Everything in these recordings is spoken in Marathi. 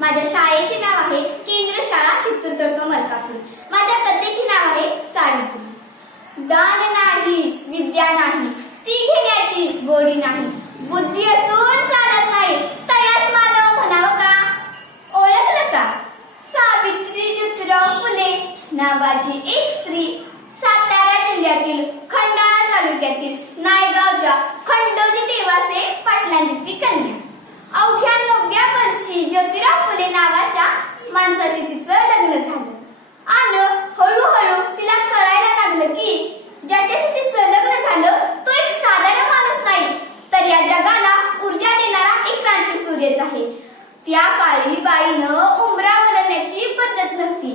माझ्या शाळेचे नाव आहे केंद्र शाळा चित्तूर चौक मलकापूर. माझ्या कथेचे नाव आहे सावित्री. दान नाही विद्या नाही ती घेण्याची गोडी नाही, बुद्धी असून चालत नाही तयास मानव म्हणावं का? ओळखलं का? सावित्री ज्योतिराव फुले नावाची एक स्त्री सातारा जिल्ह्यातील खंडाळा तालुक्यातील नायगावच्या खंडोजी देवासे पाटलांची ती कन्या. अवघ्या 9व्या वर्षी ज्योतिराव फुले नावाच्या माणसाशी तिचं लग्न झालं आणि हळूहळू तिला कळायला लागलं की ज्याच्याशी तिचं लग्न झालं तो एक साधारण माणूस नाही, तर या जगाला ऊर्जा देणारा एक क्रांती सूर्यच आहे. त्या काळी बाईनं उंबरा वळण्याची पद्धत नव्हती.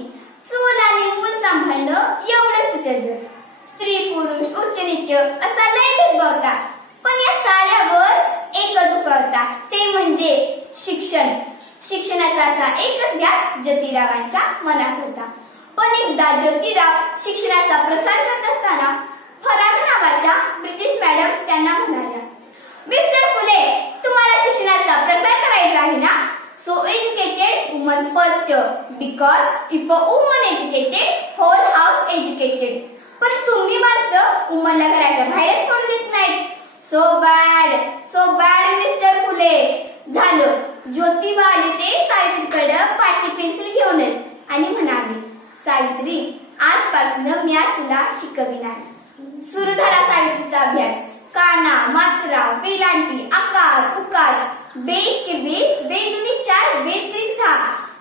चूल आणि मूल सांभाळणं एवढंच तिचं जग. स्त्री पुरुष उच्च नीच असा लय भेदभाव होता, पण या साऱ्यावर एकच उपाय होता, ते म्हणजे शिक्षण. शिक्षणाचा असा एकच ध्यास ज्योतिरावांच्या मनात होता. पण एकदा ज्योतिराव शिक्षणाचा प्रसार करत असताना फराग नावाच्या ब्रिटिश मॅडम त्यांना म्हणाल्या, मिस्टर फुले, तुम्हाला शिक्षणाचा प्रसार करायचा आहे ना? So educated woman first, because if a woman educated, whole house educated. पण तुम्ही माणसं उमरला घराच्या बाहेरच पडू देत नाहीत. So bad मिस्टर फुले. झालं. ज्योतिबा आले ते सावित्रीकडे पाटी पेन्सिल घेऊनच आणि म्हणाले, सावित्री, आजपासून मी आज तुला शिकविणार. सुरू झाला सावित्रीचा अभ्यास. काना, मात्रा, वेलांटी, आकार, उकार, बेद के बेद, बेदुनी 4, बेद त्रिक 6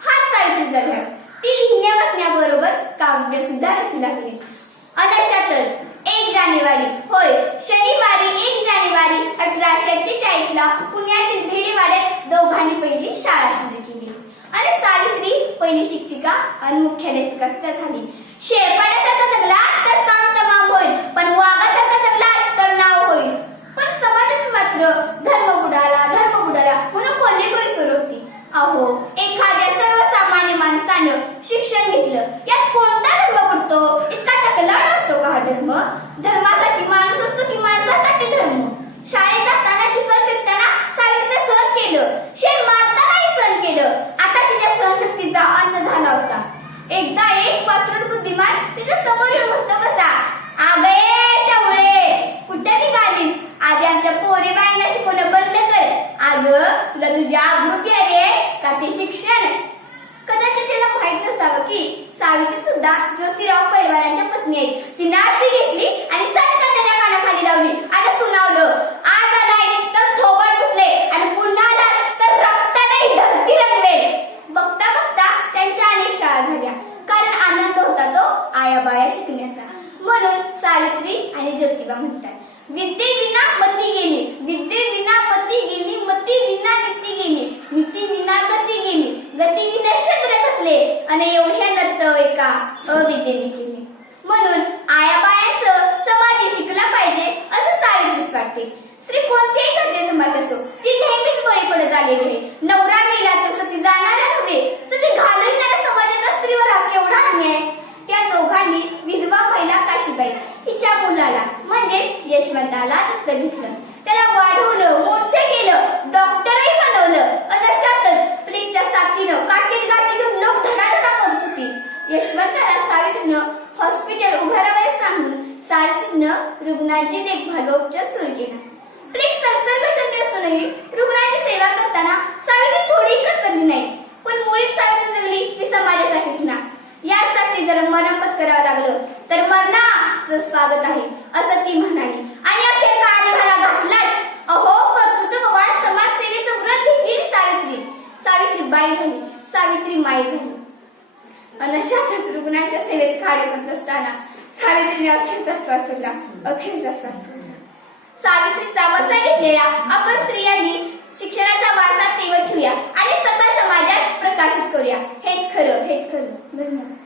हा सावित्रीचा अभ्यास. ती लिहिण्या वाचण्याबरोबर काव्य सुद्धा रचू लागली. अनशातच 1 जानेवारी, होय शनिवारी 1 जानेवारी 1848 ला पुण्यातील भिडेवाड्यात दोघांनी पहिली शाळा सुरू केली आणि सावित्री पहिली शिक्षिका आणि मुख्याध्यापिका सुद्धा झाली. शेळपाण्यासारखा जगला तर काम तमाम होईल, पण वाघासारखा जगला तर नाव होईल. पण समाजात मात्र धर्म बुडाला म्हणून कोल्हेबळी सुरू होती. अहो, एखाद्या सर्वसामान्य माणसानं शिक्षण घेतलं, यात कोणता धर्म पडतो? इतका टकलाट असतो का हा धर्म? धर्मासाठी माणूस असतो की माणसासाठी धर्म? शाळेत जाताना चिखल फेकताना सावित्रीने सहन केलं, शेण मारतानाही सहन केलं. आता तिच्या सहनशक्तीचा अंत झाला होता. एकदा एक पातळ बुद्धिमान तिच्या समोर येऊन म्हणतो कसा, आगे टवळे, कुठे निघालीस? आधी आमच्या पोरी बाईंना शिकवणं बंद कर. अगं, तुला तुझ्या आबरू प्यारी आहे का ते शिक्षण? कदाचित तिला माहित नसावं की सावित्री सुद्धा ज्योतिराव पैलवानांच्या पत्नी आहेत. ती नाशी घेतली आणि सटका त्याच्या कानाखाली लावली आणि सुनावलं, आज आलाय तर थोबाड फुटले आणि पुन्हा आला तर रक्ताने धरती रंगवेल. बघता बघता त्यांच्या अनेक शाळा झाल्या, कारण आनंद होता तो आयाबाया शिकण्याचा. म्हणून सावित्री आणि ज्योतिबा म्हणतात, विद्येविना मती गेली, विद्येविना मती गेली, मती विना नीती गेली, नीती विना गती गेली, गती विना शस्त्र घातले आणि एवढ्या नत एका अविद्येने केले. म्हणून आयाबायासह समाज शिकला पाहिजे असं सावित्रीस वाटते. स्त्री कोणत्याही जाती धर्माची असो, ती नेहमीच बळी पडत आलेली आहे. नवरा मेला तर सती जाणारा नव्हे, सती घालविणाऱ्या समाजाचा स्त्रीवर हा केवढा अन्याय. त्या दोघांनी विधवा महिला काशीबाई हिच्या मुलाला म्हणजे यशवंताला दत्तक घेतलं, त्याला वाढवलं, मोठं केलं, डॉक्टरही बनवलं. अशातच प्लेगच्या साथीनं काटेत गाठी घेऊन लोक धडाधडा करत होते. यशवंताला सावित्रीनं हॉस्पिटल उभारावयास सांगून सावित्रीनं रुग्णांची देखभाल व उपचार सुरू केला. प्लेग संसर्गजन्य असूनही रुग्णांची सेवा करताना सावित्री थोडी कचरली नाही, पण मुळीच सावित्री जगली ती समाजासाठीच ना. यासाठी जर मरमत करावं लागलं तर मरणाचं स्वागत आहे असं ती म्हणाली आणि अखेर काळाने मला घातलाच. अहो, कर्तृत्ववान समाजसेवेचं व्रत घेतली सावित्री. सावित्री बाई झाली, सावित्री माई झाली. अनशातच रुग्णांच्या सेवेत कार्य करत असताना सावित्रीने अखेरचा श्वास सोडला. सावित्रीचा वसा घेतलेला आपण स्त्रियांनी शिक्षणाचा वारसा तेवत ठेवूया आणि सकल समाजात प्रकाशित करूया. हेच खरं. धन्यवाद.